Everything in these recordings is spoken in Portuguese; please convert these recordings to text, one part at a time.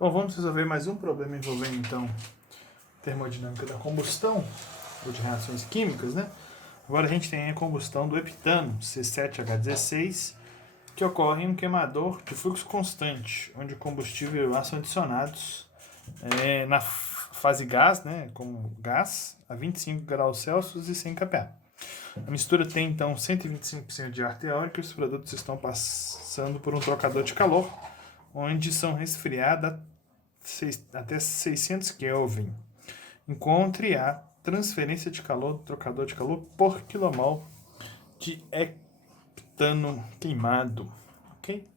Bom, vamos resolver mais um problema envolvendo, então, termodinâmica da combustão, ou de reações químicas, né? Agora a gente tem a combustão do heptano, C7H16, que ocorre em um queimador de fluxo constante, onde o combustível e o ar são adicionados na fase gás, né, como gás, a 25 graus Celsius e 100 kPa. A mistura tem, então, 125% de ar teórico e os produtos estão passando por um trocador de calor, onde são resfriados até 600 Kelvin. Encontre a transferência de calor do trocador de calor por quilomol de heptano queimado. Ok?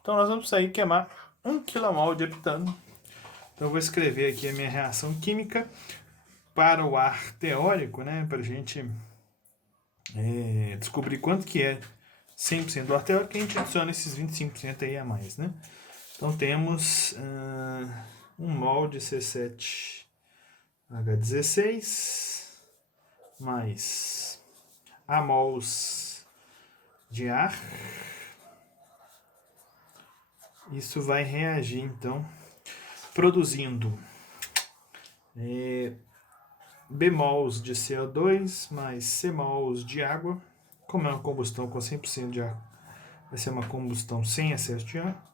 Então nós vamos sair queimar 1 kmol de heptano. Então eu vou escrever aqui a minha reação química para o ar teórico, né? Para a gente descobrir quanto que é 100% do ar teórico, e a gente adiciona esses 25% aí a mais, né? Então temos 1 mol de C7H16 mais A mols de ar. Isso vai reagir, então, produzindo B mols de CO2 mais C mols de água. Como é uma combustão com 100% de ar, vai ser uma combustão sem excesso de ar.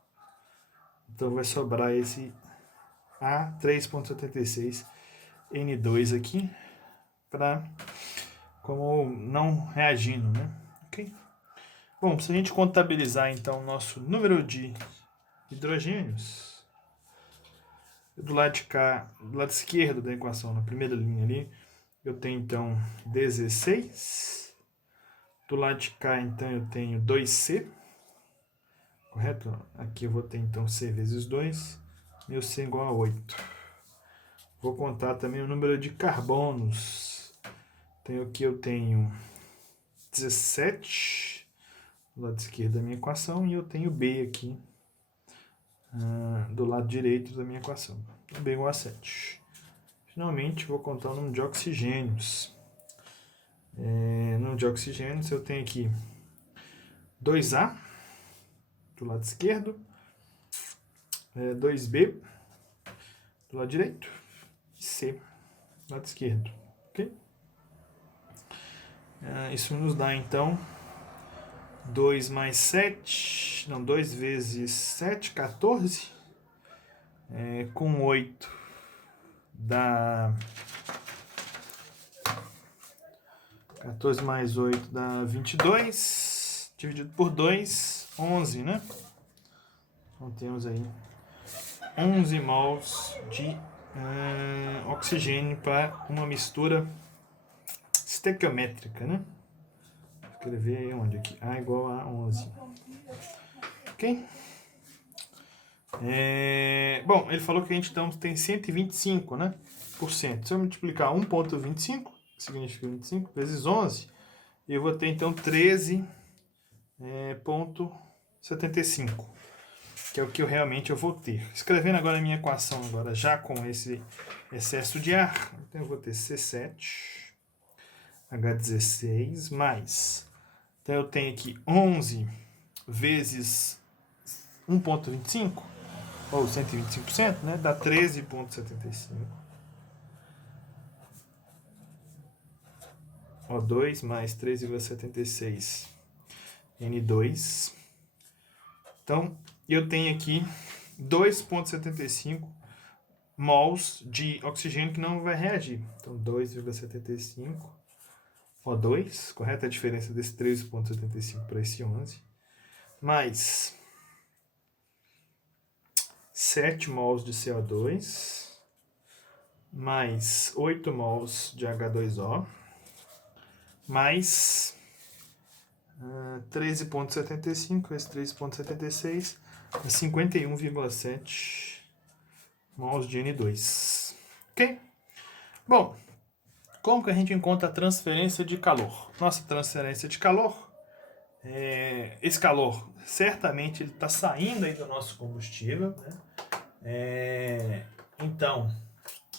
Então vai sobrar esse A3,76 N2 aqui, como não reagindo, né? Ok? Bom, se a gente contabilizar então o nosso número de hidrogênios, do lado de cá, do lado esquerdo da equação, na primeira linha ali, eu tenho então 16. Do lado de cá, então, eu tenho 2C. Correto? Aqui eu vou ter então C vezes 2. Meu C igual a 8. Vou contar também o número de carbonos. Então aqui eu tenho 17 do lado esquerdo da minha equação, e eu tenho B aqui do lado direito da minha equação. B igual a 7. Finalmente, vou contar o número de oxigênios. Número de oxigênios, eu tenho aqui 2A do lado esquerdo, 2B do lado direito e C do lado esquerdo. Ok? Isso nos dá então 2 mais 7, não, 2 vezes 7, 14, com 8 dá 14 mais 8 dá 22, dividido por 2, 11, né? Então temos aí 11 mols de oxigênio para uma mistura estequiométrica, né? Vou escrever aí onde aqui? A igual a 11. Ok? Bom, ele falou que a gente então tem 125, né, por cento. Se eu multiplicar 1,25, que significa 25, vezes 11, eu vou ter então 13,75, que é o que eu realmente vou ter. Escrevendo agora a minha equação, agora já com esse excesso de ar, então eu vou ter C7H16 mais, então eu tenho aqui 11 vezes 1,25, ou 125%, né? Dá 13,75. O2 mais 3,76 N2. Então, eu tenho aqui 2,75 mols de oxigênio que não vai reagir. Então, 2,75 O2, correto? A diferença desse 13,75 para esse 11. Mais 7 mols de CO2, mais 8 mols de H2O, mais 13,75 vezes 13,76 é 51,7 mols de N2. Ok? Bom, como que a gente encontra a transferência de calor? Nossa transferência de calor, esse calor certamente ele está saindo aí do nosso combustível, né? Então,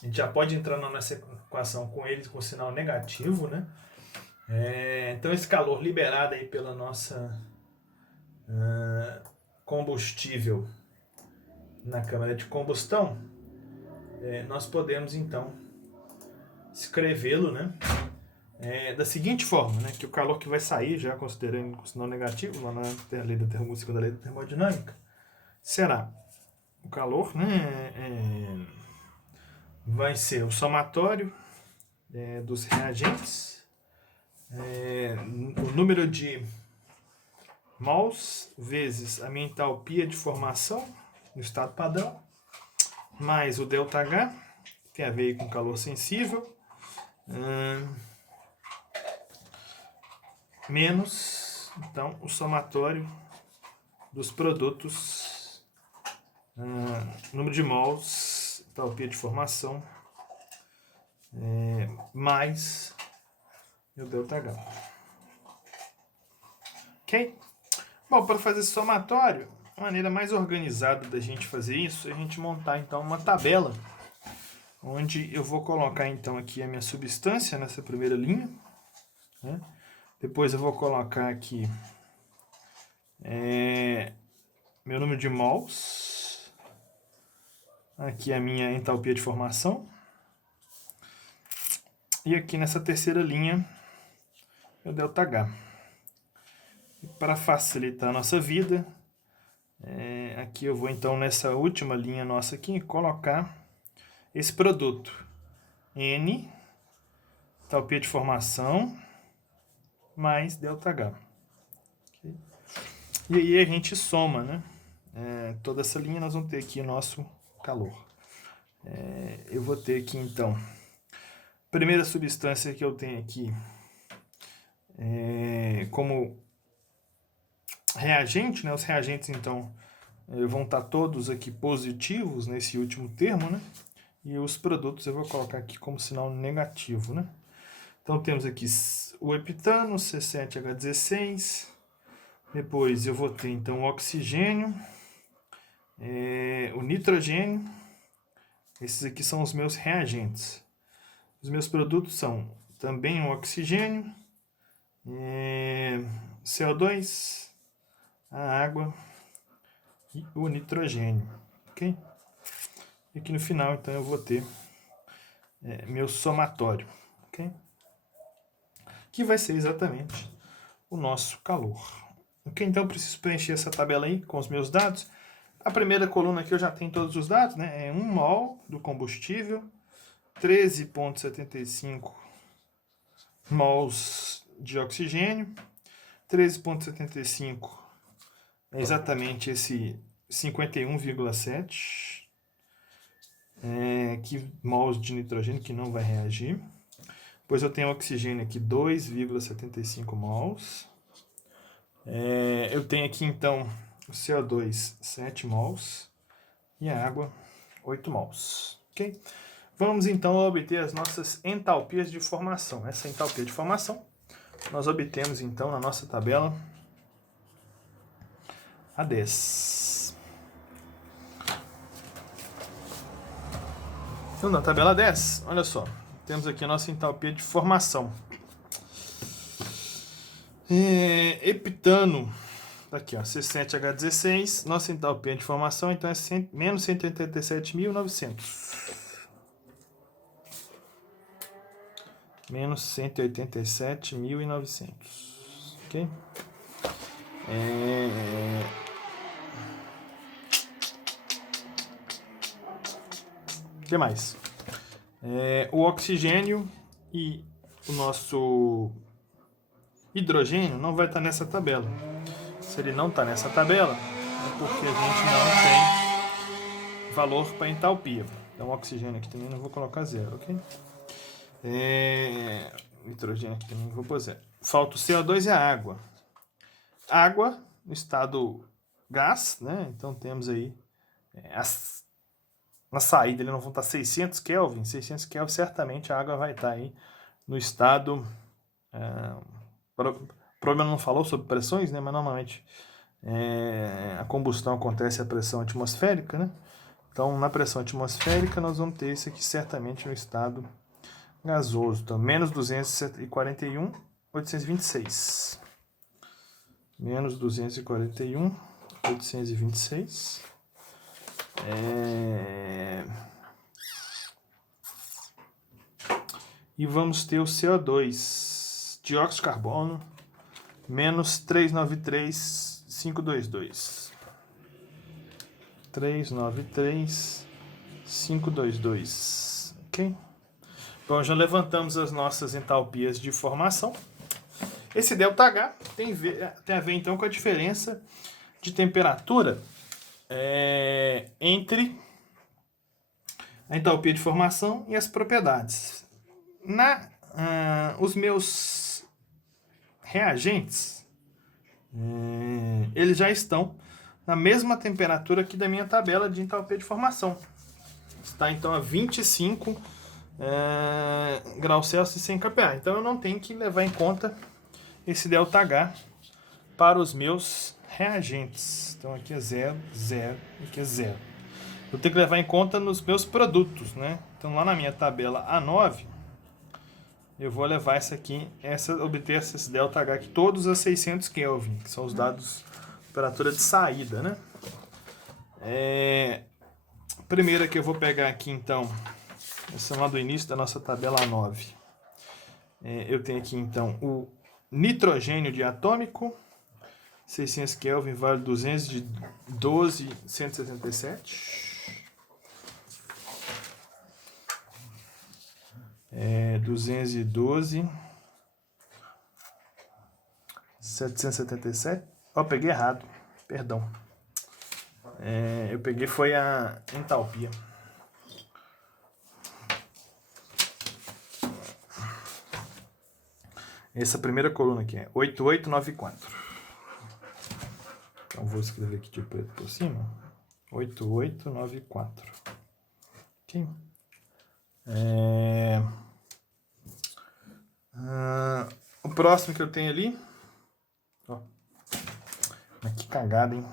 a gente já pode entrar na nossa equação com ele com sinal negativo, né? Então esse calor liberado aí pela nossa combustível na câmara de combustão, nós podemos então escrevê-lo, né, da seguinte forma, né, que o calor que vai sair, já considerando o sinal negativo, lá na lei da segunda lei da termodinâmica, será o calor, né, vai ser o somatório dos reagentes, o número de mols vezes a minha entalpia de formação no estado padrão, mais o ΔH, que tem a ver com calor sensível, menos, então, o somatório dos produtos, número de mols, entalpia de formação, mais o ΔH. Ok? Bom, para fazer esse somatório, a maneira mais organizada da gente fazer isso é a gente montar então uma tabela, onde eu vou colocar então aqui a minha substância nessa primeira linha, né? Depois eu vou colocar aqui meu número de mols, aqui a minha entalpia de formação, e aqui nessa terceira linha o ΔH. Para facilitar a nossa vida, aqui eu vou então nessa última linha nossa aqui colocar esse produto N, entalpia de formação, mais ΔH. Okay? E aí a gente soma, né? Toda essa linha nós vamos ter aqui o nosso calor. Eu vou ter aqui então, a primeira substância que eu tenho aqui como reagente, né? Os reagentes então vão estar todos aqui positivos nesse último termo, né? E os produtos eu vou colocar aqui como sinal negativo, né? Então temos aqui o heptano, C7H16, depois eu vou ter então o oxigênio, o nitrogênio, esses aqui são os meus reagentes. Os meus produtos são também o oxigênio, CO2, a água e o nitrogênio, ok? E aqui no final então eu vou ter meu somatório, ok? Que vai ser exatamente o nosso calor. Ok, então eu preciso preencher essa tabela aí com os meus dados. A primeira coluna aqui eu já tenho todos os dados, né? É 1 mol do combustível, 13,75 mols de oxigênio, 13,75 é exatamente esse 51,7 mols de nitrogênio que não vai reagir. Depois eu tenho oxigênio aqui 2,75 mols. Eu tenho aqui então o CO2 7 mols e a água 8 mols. Ok? Vamos então obter as nossas entalpias de formação. Essa entalpia de formação nós obtemos então na nossa tabela A10. Então, na tabela 10, olha só, temos aqui a nossa entalpia de formação. Heptano, aqui ó, C7H16, nossa entalpia de formação então é menos 187.900. Menos 187.900, ok? O que mais? O oxigênio e o nosso hidrogênio não vai estar nessa tabela. Se ele não está nessa tabela, é porque a gente não tem valor para entalpia. Então o oxigênio aqui também não vou colocar zero, ok? Nitrogênio aqui também não vou pôr zero. Falta o CO2 e a água. Água no estado gás, né? Então temos aí na saída ele não vão estar 600 Kelvin. 600 Kelvin certamente a água vai estar aí no estado... O problema não falou sobre pressões, né? Mas normalmente a combustão acontece a pressão atmosférica, né? Então na pressão atmosférica nós vamos ter isso aqui certamente no estado gasoso. Então menos 241.826. Menos 241.826. E vamos ter o CO2, dióxido de carbono, menos 393,522. 393,522. Ok? Bom, já levantamos as nossas entalpias de formação. Esse ΔH tem a ver então com a diferença de temperatura entre a entalpia de formação e as propriedades. Os meus reagentes, eles já estão na mesma temperatura aqui da minha tabela de entalpia de formação. Está então a 25 graus Celsius sem kPa. Então eu não tenho que levar em conta esse ΔH para os meus reagentes. Então aqui é 0, 0, aqui é 0. Eu tenho que levar em conta nos meus produtos, né? Então lá na minha tabela A9, eu vou levar obter esse ΔH aqui, todos a 600 Kelvin, que são os dados de temperatura de saída, né? Primeiro que eu vou pegar aqui então, esse é lá do início da nossa tabela A9. Eu tenho aqui então o nitrogênio diatômico, 600 Kelvin, vale 212,167. 212,777. Peguei errado, perdão. Eu peguei foi a entalpia. Essa primeira coluna aqui é 8894. Então vou escrever aqui de preto por cima. 8894. Ok? O próximo que eu tenho ali. Que cagada, hein?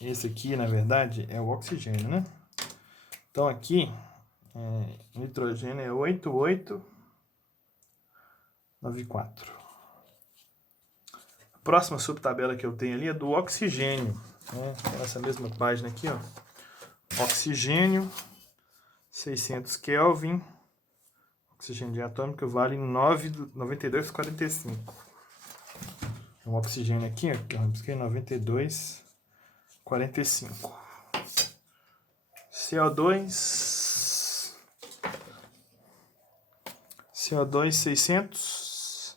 Esse aqui, na verdade, é o oxigênio, né? Então aqui, nitrogênio é 8894. A próxima subtabela que eu tenho ali é do oxigênio, né? Essa mesma página aqui, ó. Oxigênio, 600 Kelvin. Oxigênio diatômico vale 92,45. O oxigênio aqui, ó, 92,45. CO2 600.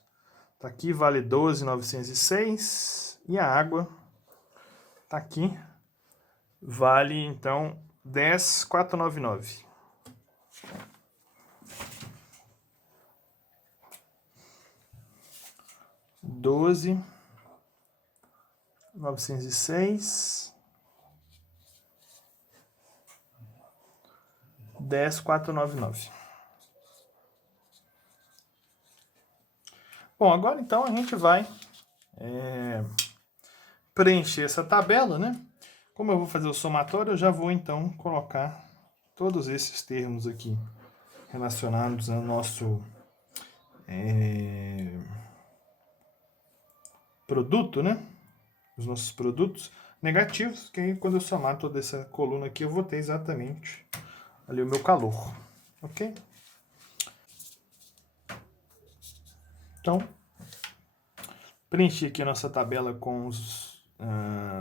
Tá aqui, vale 12,906. E a água tá aqui, vale então 10,499. Doze 906 10,499. Bom, agora então a gente vai preencher essa tabela, né? Como eu vou fazer o somatório, eu já vou então colocar todos esses termos aqui relacionados ao nosso produto, né? Os nossos produtos negativos, que aí quando eu somar toda essa coluna aqui, eu vou ter exatamente ali o meu calor, ok? Então, preenchi aqui a nossa tabela com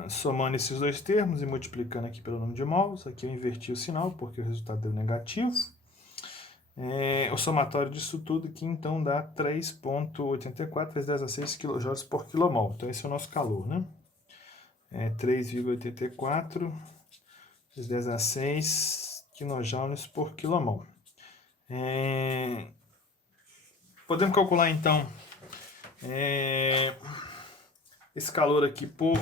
somando esses dois termos e multiplicando aqui pelo número de mols. Aqui eu inverti o sinal, porque o resultado deu negativo. O somatório disso tudo aqui, então, dá 3,84 vezes 10 a 6 kJ por kmol. Então, esse é o nosso calor, né? 3,84 vezes 10 a 6 kJ por kmol. Podemos calcular, então, esse calor aqui por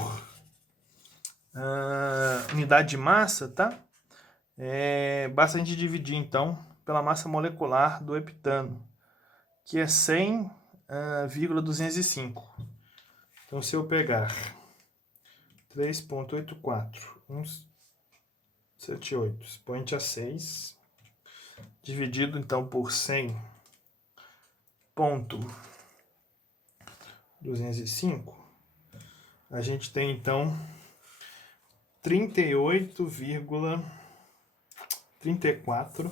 unidade de massa, tá? Basta a gente dividir, então, pela massa molecular do heptano, que é 100,205. Então, se eu pegar 3,84, 178, expoente a 6, dividido, então, por 100,205, a gente tem, então, 38,34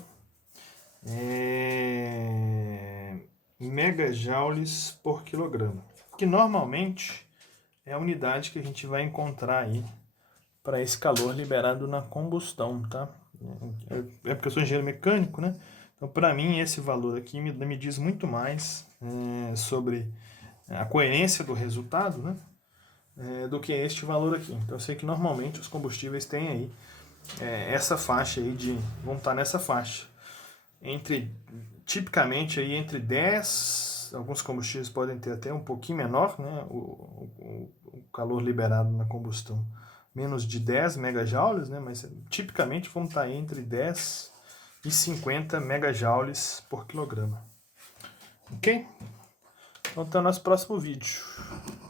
megajoules por quilograma, que normalmente é a unidade que a gente vai encontrar aí para esse calor liberado na combustão, tá? É porque eu sou engenheiro mecânico, né? Então, para mim, esse valor aqui me diz muito mais sobre a coerência do resultado, né? Do que este valor aqui. Então, eu sei que normalmente os combustíveis têm aí essa faixa aí vão estar nessa faixa. Tipicamente aí entre 10, alguns combustíveis podem ter até um pouquinho menor, né? O calor liberado na combustão menos de 10 megajoules, né? Mas tipicamente vão estar aí entre 10 e 50 megajoules por quilograma. Ok? Então até o nosso próximo vídeo.